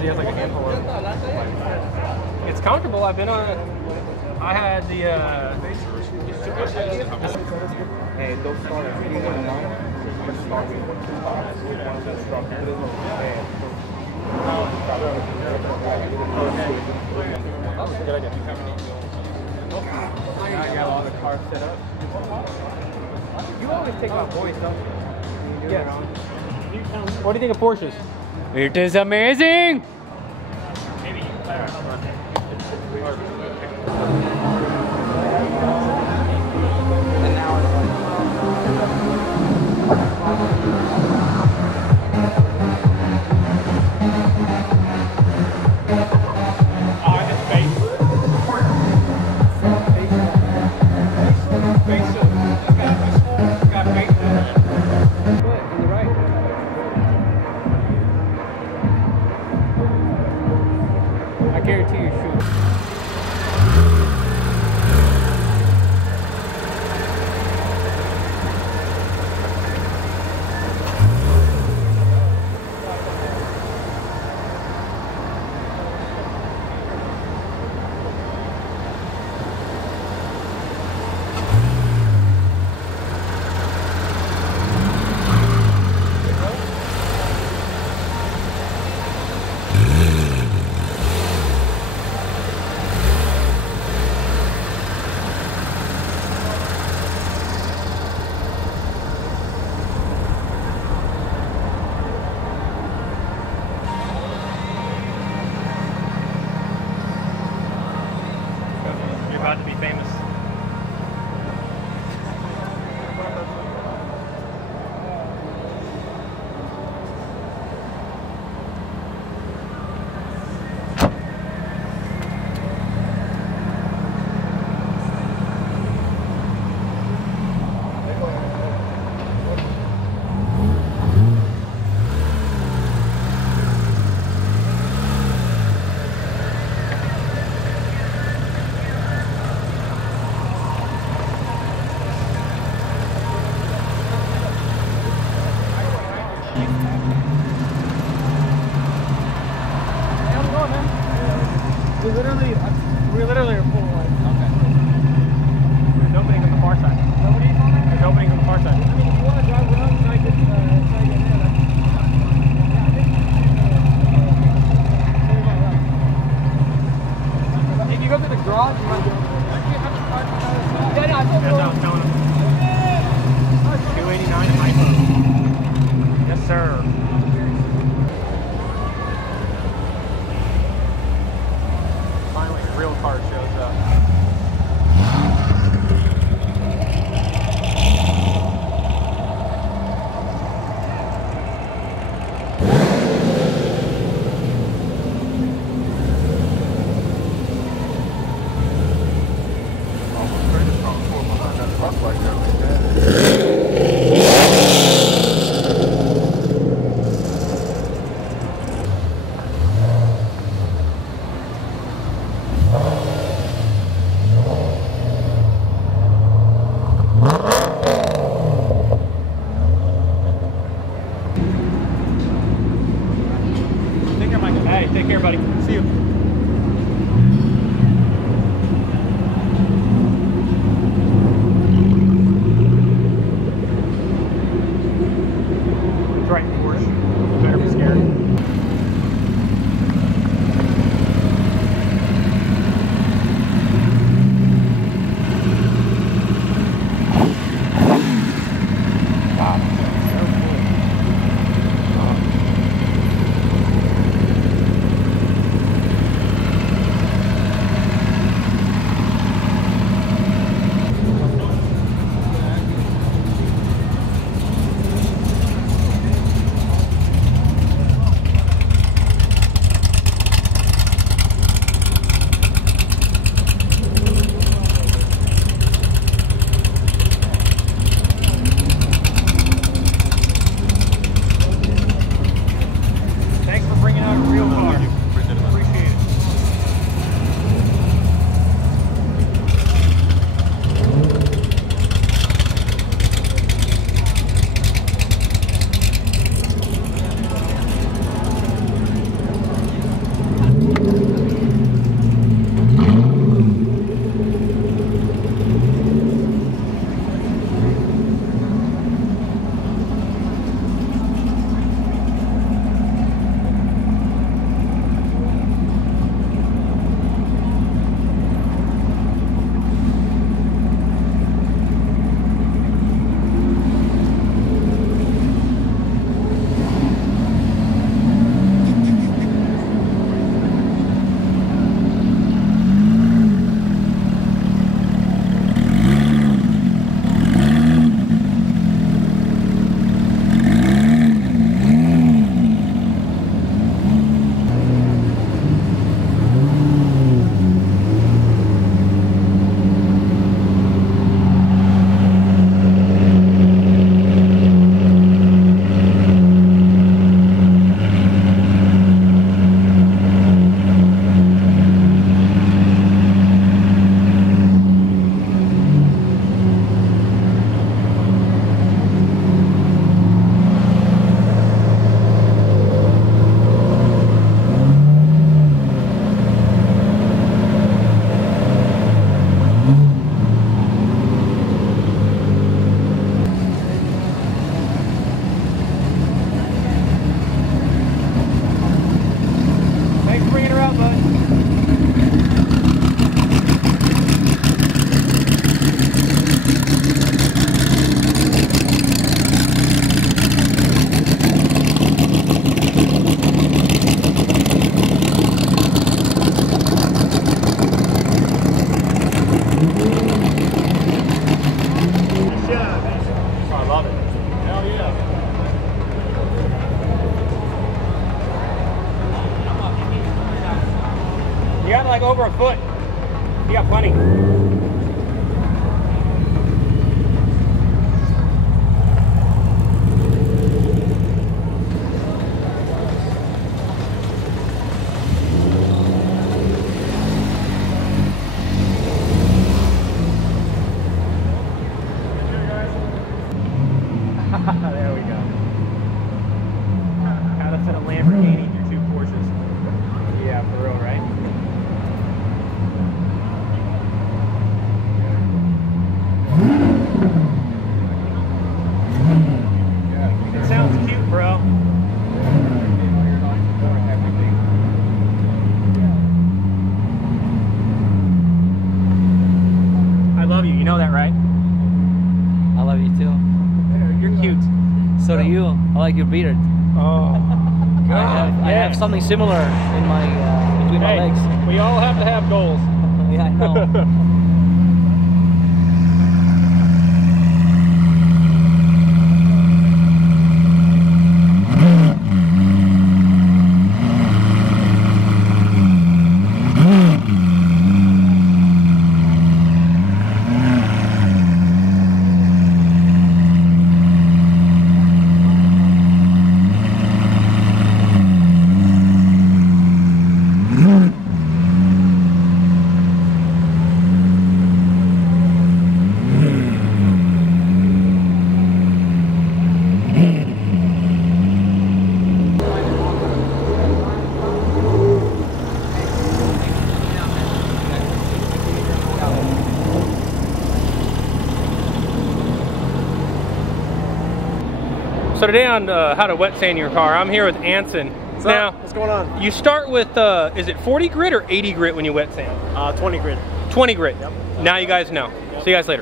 He has like a handful of them. It's comfortable. I've been on it. I had the Hey, don't start at 319. Let's start with 125. With one instructor. That's a good idea. I got all the cars set up. You always take my voice, don't you? Yes. What do you think of Porsches? It is amazing! I guarantee you shoot. You're about to be famous. We literally are full line. Okay. There's opening on the far side. Nobody's on there? There's opening on the far side. I mean, if you want to drive around, try to get in there. If you go to the garage, you might be able to. Yeah, no, I thought that's what I was telling him. 289 at my phone. Yes, sir. Finally, a real car shows up. Hey, take care, buddy. See you. It's right, Porsche. You better be scared. got like over a foot. You got plenty. There we go. How to fit a Lamborghini through 2 Porsches. Yeah, for real, right? It sounds cute, bro. I love you. You know that, right? I love you too. You're cute. So do you. I like your beard. Oh. I have something similar in my between my legs. We all have to have goals. Yeah, I know. So today on how to wet sand your car, I'm here with Anson. Now, what's going on? you start with, is it 40 grit or 80 grit when you wet sand? 20 grit. 20 grit. Yep. Now you guys know. See you guys later.